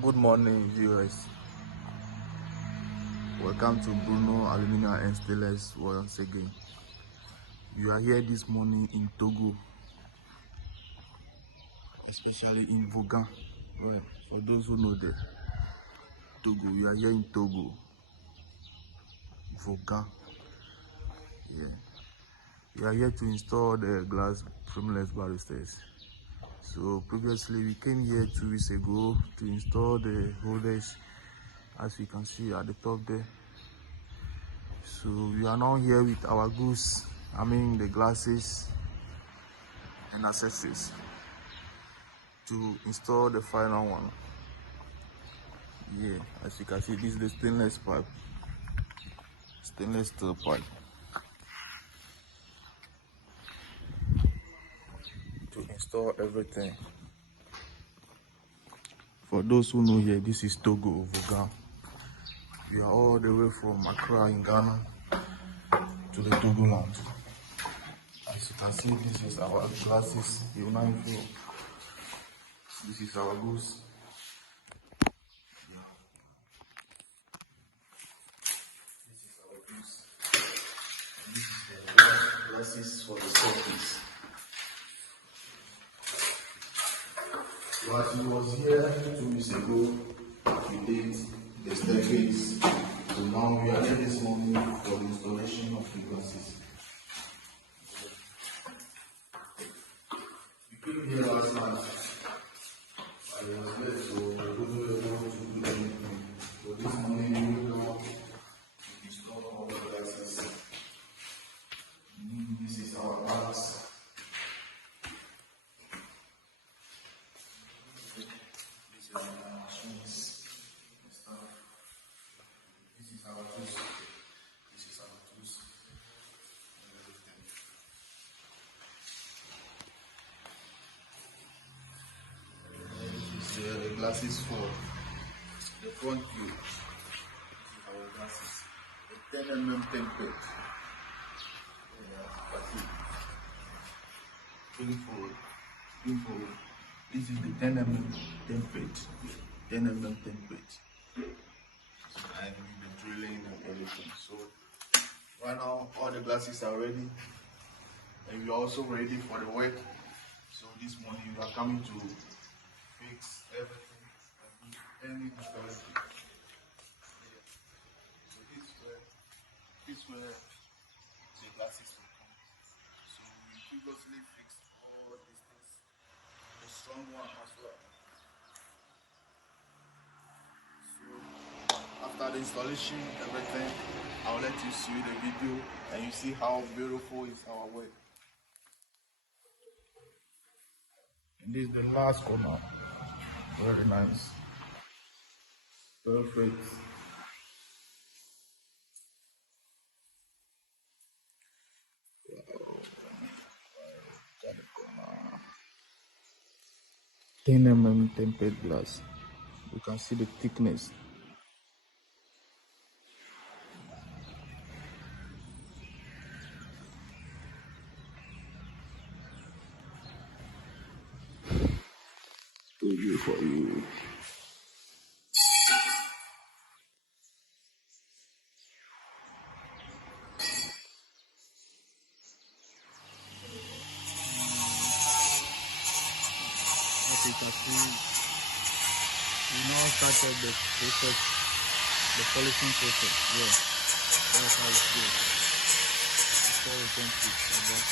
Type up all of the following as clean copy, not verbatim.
Good morning, viewers. Welcome to Bruno Aluminium and Stainless once again. We are here this morning in Togo, especially in Vaughan. Well, for those who know the Togo, we are here in Togo, Vaughan. Yeah, we are here to install the glass frameless balustrades. So previously we came here 2 weeks ago to install the holders, as you can see at the top there. So we are now here with our goods, the glasses and accessories, to install the final one. Yeah, as you can see, this is the stainless pipe, stainless steel pipe, to install everything. For those who know here, this is Togo, Vaughan. We are all the way from Accra in Ghana to the Togo land. As you can see, this is our glasses. This is our goods. This is our goods. This is the glasses for the surface. So as we was here 2 weeks ago, we did the staircase. So now we are here this morning for the installation of the glasses. We came here last night. I was late, so I wasn't able to do anything. So this morning we will now install all the glasses. This is our bags. This is our machines and stuff. This is our tools. This is our tools. Everything. This is the glasses for the front view. This is our glasses. The 10mm template. Bring forward. This is the 10mm template. 10mm template. And the drilling and everything. So right now all the glasses are ready. And we are also ready for the work. So this morning we are coming to fix everything and do any installation. So this where the glasses will come. So we previously fixed all these things, the strong one as well. So after the installation, everything, I'll let you see the video and you see how beautiful is our work. And this is the last corner. Very nice. Perfect. Wow. 10mm tempered glass. You can see the thickness. Good for you. As you can see, we now started the process, the polishing process. Yeah, that's how it goes. Before we can fix the box,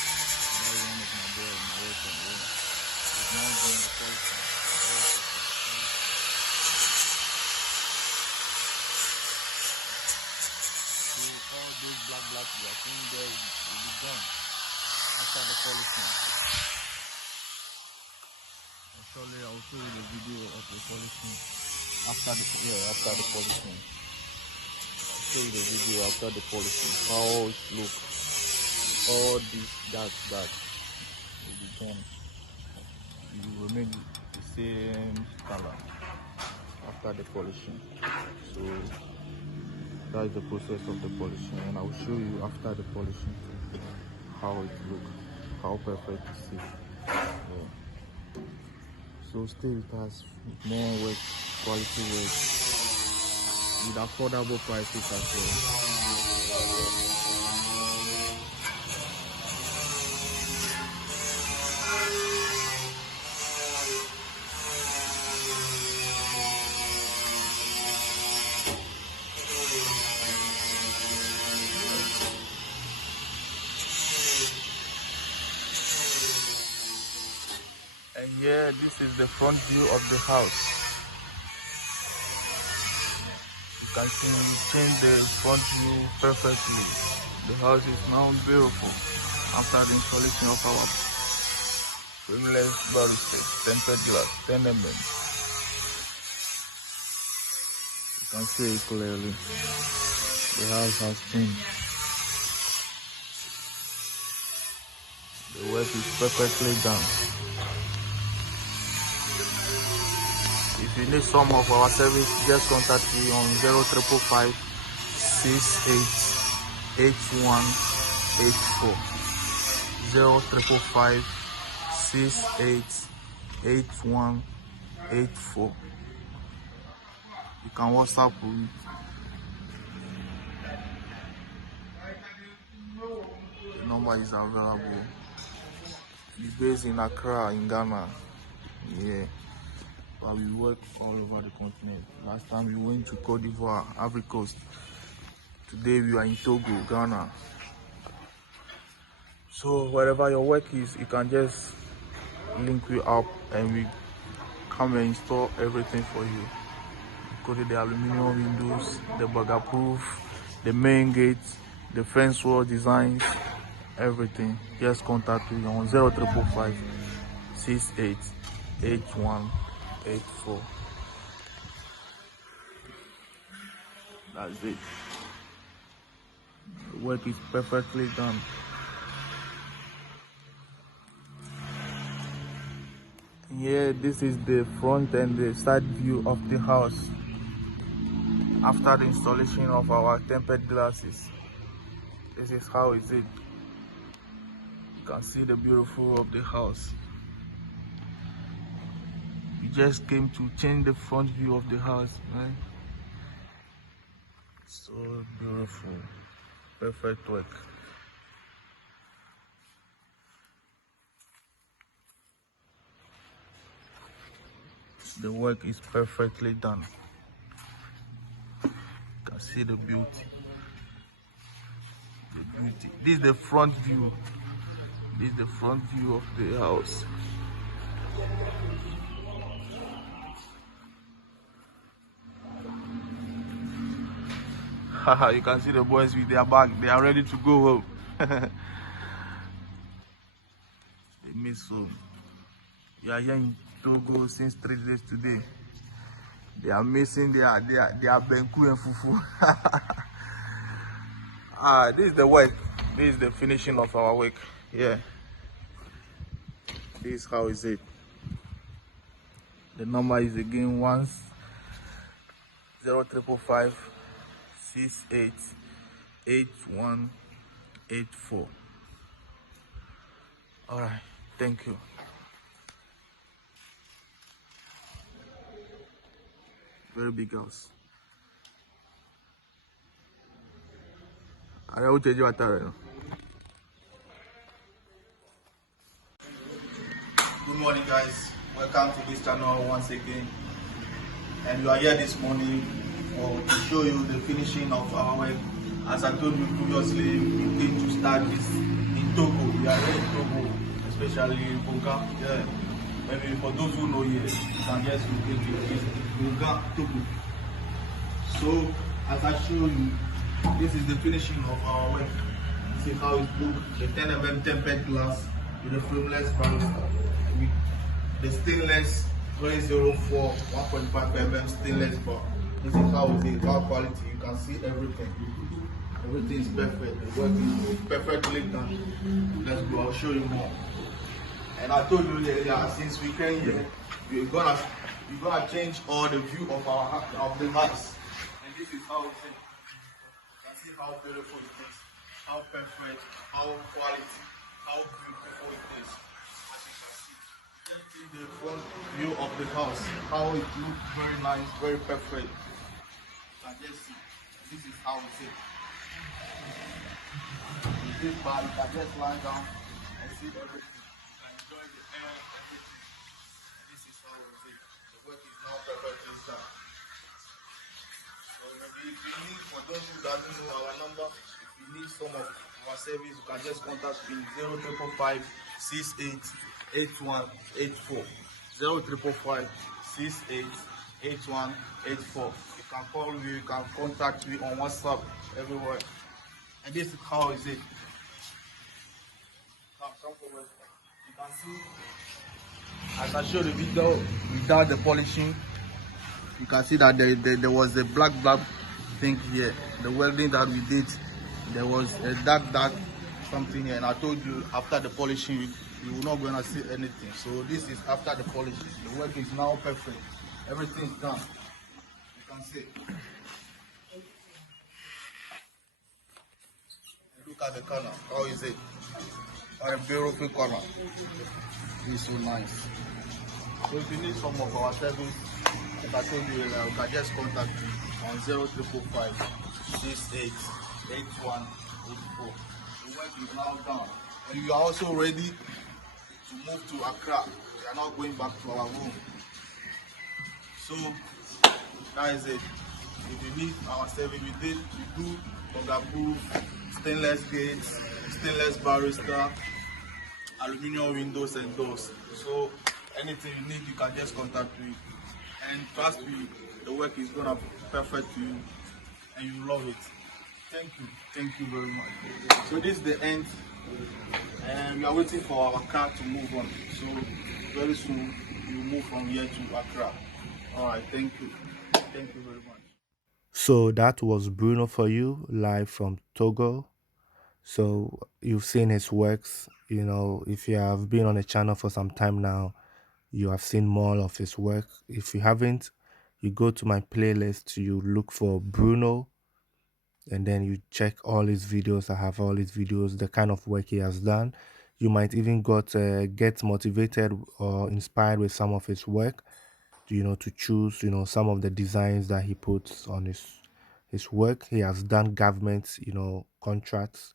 that's one of my boys, my worker. Yeah, it's now doing the polishing. So all those black you are seeing there will be gone after the polishing. Surely I'll show you the video of the polishing after the polishing. I'll show you the video after the polishing, how it looks. All this dark will be gone. You will remain the same color after the polishing. So that's the process of the polishing, and I will show you after the polishing how it looks, how perfect it is. Yeah. So So stay with us with more work, quality work, with affordable prices as well. And here, this is the front view of the house. You can see we changed the front view perfectly. The house is now beautiful after the installation of our frameless balustrades, tempered glass, 10 mm. You can see it clearly. The house has changed. The work is perfectly done. If you need some of our service, just contact me on 0555 68 8184. 0555 68 8184. You can WhatsApp me. The number is available. It's based in Accra, in Ghana. Yeah. But we work all over the continent. Last time we went to Cote d'Ivoire, Ivory Coast. Today we are in Togo, Ghana. So wherever your work is, you can just link me up and we come and install everything for you. Including the aluminium windows, the burger proof, the main gates, the fence wall designs, everything. Just contact me on 0555 68 8184. That's it. The work is perfectly done. Here, this is the front and the side view of the house after the installation of our tempered glasses. This is how it is. You can see the beautiful of the house. We just came to change the front view of the house, right? So beautiful, perfect work. The work is perfectly done. You can see the beauty. The beauty. This is the front view. This is the front view of the house. You can see the boys with their bag. They are ready to go home. They miss home. We are here in Togo since 3 days today. They are missing their benku and fufu. This is the work. This is the finishing of our work. Yeah. This is how is it. The number is again 0555 68 8184. All right. Thank you. Very big house. I will tell you what. Good morning, guys. Welcome to this channel once again. And you are here this morning to show you the finishing of our work. As I told you previously, we came to start this in Togo. We are here in Togo, especially in Boga. Yeah. Maybe for those who know here, you can just locate it. Boga, Togo. So, as I show you, this is the finishing of our work. See how it looks. The 10 mm tempered glass with the frameless baluster. With the stainless 004 1.5 mm stainless bar. This is how it is, how quality. You can see everything. Everything is perfect. The work is perfectly done. Let's go. I'll show you more. And I told you earlier, since we came here, we're gonna change all the view of the house. And this is how it is. You can see how beautiful it is, how perfect, how quality, how beautiful it is. As you can see, See the front view of the house, how it looks very nice, very perfect. You can just see. This is how it is. With this bar, you can just lie down and see everything. You can enjoy the air, everything. And this is how it is. The work is now perfectly done. So maybe if you need, for those who doesn't know our number, if you need some of our service, you can just contact me 0555 68 8184. 0555 68 8184. You can call me, you can contact me on WhatsApp, everywhere. And this is how is it. Come forward. You can see, as I showed the video, without the polishing, you can see that there was a black thing here. The welding that we did, there was a dark something here, and I told you after the polishing you will not gonna see anything. So this is after the polishing. The work is now perfect. Everything is done. You can see. Look at the corner. How is it? What a beautiful corner. It's so nice. So if you need some of our service, like I told you, you can just contact me on 0345 68 8184. The work is now done. And you are also ready to move to Accra. We are not going back to our home. So that is it. If you need our service, we do bugger-proof, stainless gates, stainless barrister, aluminium windows and doors. So anything you need, you can just contact me. And trust me, the work is gonna be perfect to you, and you love it. Thank you very much. So this is the end, and we are waiting for our car to move on. So very soon we will move from here to Accra. All right, thank you very much. So that was Bruno for you, live from Togo. So you've seen his works. If you have been on the channel for some time now, you have seen more of his work. If you haven't, you go to my playlist, you look for Bruno, and then you check all his videos. I have all his videos, the kind of work he has done. You might even get motivated or inspired with some of his work, to choose, some of the designs that he puts on his work. He has done government, contracts.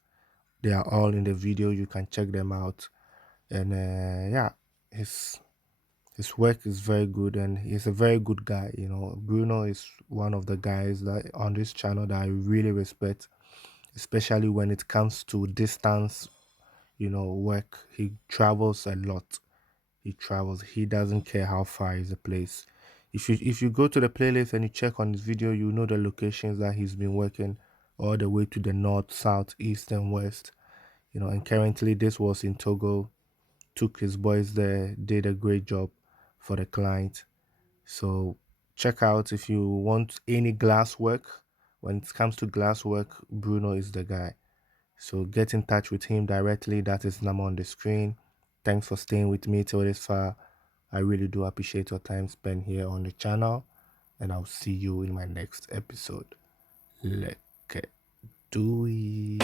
They are all in the video. You can check them out. And yeah, his work is very good, and he's a very good guy. Bruno is one of the guys that on this channel that I really respect, especially when it comes to distance, work. He travels a lot. He travels. He doesn't care how far is the place. If you go to the playlist and you check on his video, you know the locations that he's been working all the way to the north, south, east, and west. And currently this was in Togo. Took his boys there, did a great job for the client. So check out if you want any glass work. When it comes to glass work, Bruno is the guy. So get in touch with him directly. That is number on the screen. Thanks for staying with me till this far. I really do appreciate your time spent here on the channel, and I'll see you in my next episode. Let's do it.